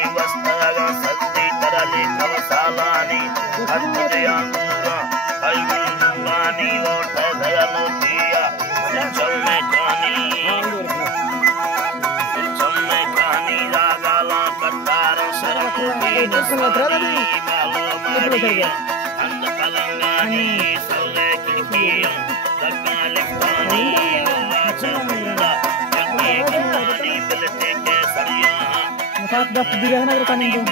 वस्त्रगा सद्दी तरले कवसालानी अद्भुतयांगुरा अल्गुरानी वोट दयालुतिया चम्मे खानी रागाला कट्टार सरमुती दस्तानी मालो मारिया अंध पलंगानी सौले खिड़कियां दक्का लिफ्टानी लोला चलूंगा जंगी कहानी बिलते के सरिया सात दस बिरह ना करने दो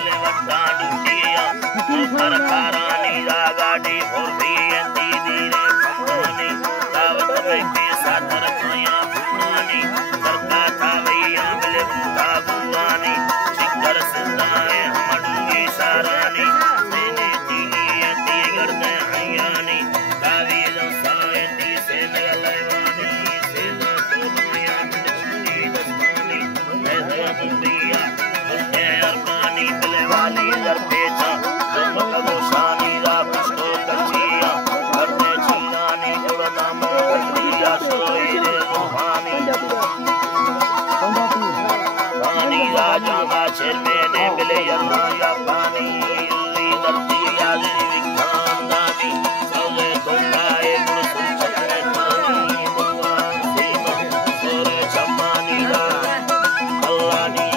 पर कारानी गाड़ी और भी दीदी रे फमानी दावत में के साथ रखाया फमानी सरका था भैया मिले बुआनी चिकर सिंदाए हमडूंगी सारानी सेने ती गड़ने हयानी दावीद साए ती से नगलवानी से तो दुनिया में छुट्टी दस्तानी ऐसा मुंबिया अरमानी बिलवाली लड़पेचा जन्म शानी रा पुष्टो कचिया करने चीनानी जुड़ना मोहनिया सोईरे रोहानी पानी राजा मा चेरमेने बिले यन्ना या पानी इल्ली लड़ती याली विखान दानी सौले तुंगाए गुड़ सुचते पानी बुआन सीमा सोरे चम्मानी रा अल्लानी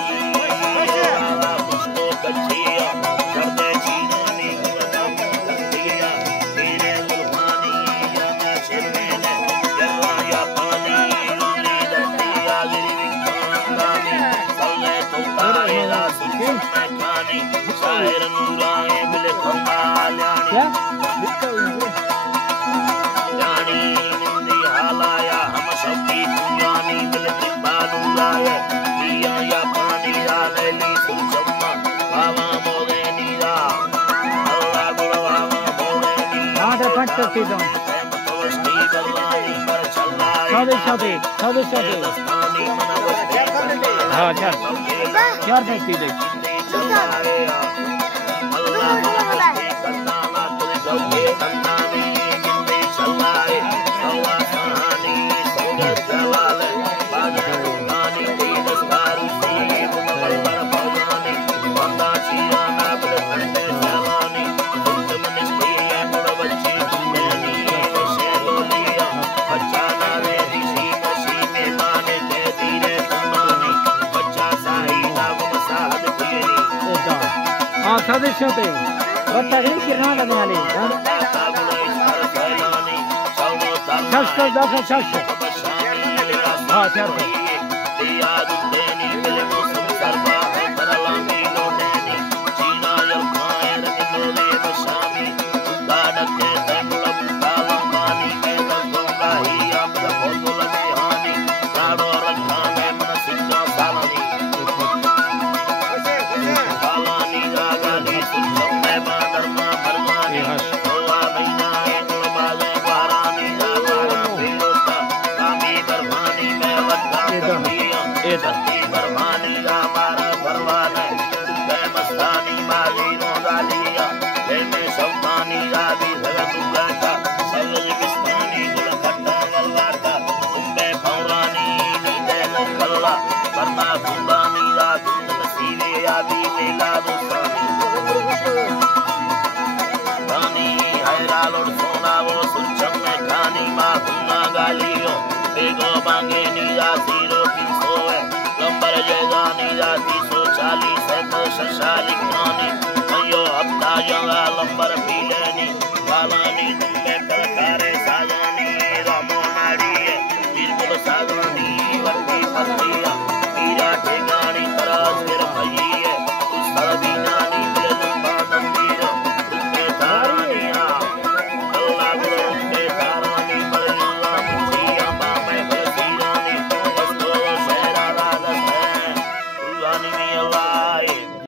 कचिया करते चीनानी गुणदम दिया तेरे गुलबानी या माचेने यल्ला या पानी लुली दतिया गिरी खानदानी सल्ले तुंगाए ला सुचम में खानी शायर नूराए बिल खमाल्यानी जानी निंदी हालाया हम सबकी दुनियानी बिल तिबालू लाए दिया या पानी आले ली सुचम बाबा मोगे नीरा अल्लाह गुरु बाबा मोगे नीरा आधा फट करती दो तवस्ती बल्लानी पर चलाए सादे दस्तानी मनवस्ती हां चार फटती दे चलाए अल्लाह मनवस्ती करना तुझे गौके तन्नानी जिंदे चलाए अल्लाह सहानी सोगे चलाले बागे गानी दी दस्तारू सी मुनवर पौरानी वंदा चिया ना बले फंडे सलानी तुम निष्ठिया गुड़ बच्ची तुम्हेनी शेरोलिया बच्चा ना रे दिशी मशी में माने ते धीरे तुम्हानी बच्चा साही ना मसाहद पीनी हां सादे छोटे बच्चा रे किरना लगने वाली छस दफा छस हां चार याद देनी मिले मौसम सरबा है तरलामी लोडेनी चीना यलखायर निलोले बशामी दानके तंगलम तालमानी के दंगा ही आप बोल बेहानी साडो रखा में मन सिंगा सालानी सालानी रागानी सुचम में बादर मा भरवानी अल्लाह महीना है गुलबाजे वारानी रागा फिरोता कामी बरवानी में वक्का सती बरमानी हमारा भरवाना मैं मस्तानी माली रोगालिया मैं शौकानी राधी भगतुगा का सलज किस्तानी गुलखट्टा वल्लाटा तुम्बे पौरानी नींदे मुखल्ला वरना कुंदानी राधुन नसीबे यादी मेला दोस्तानी रानी हैराल और सोना वो सुचम में खानी माँ कुंदा गालियो बेगो बांगे नीला सीरो नंबर जगानी जाती 140 है तो शशालिक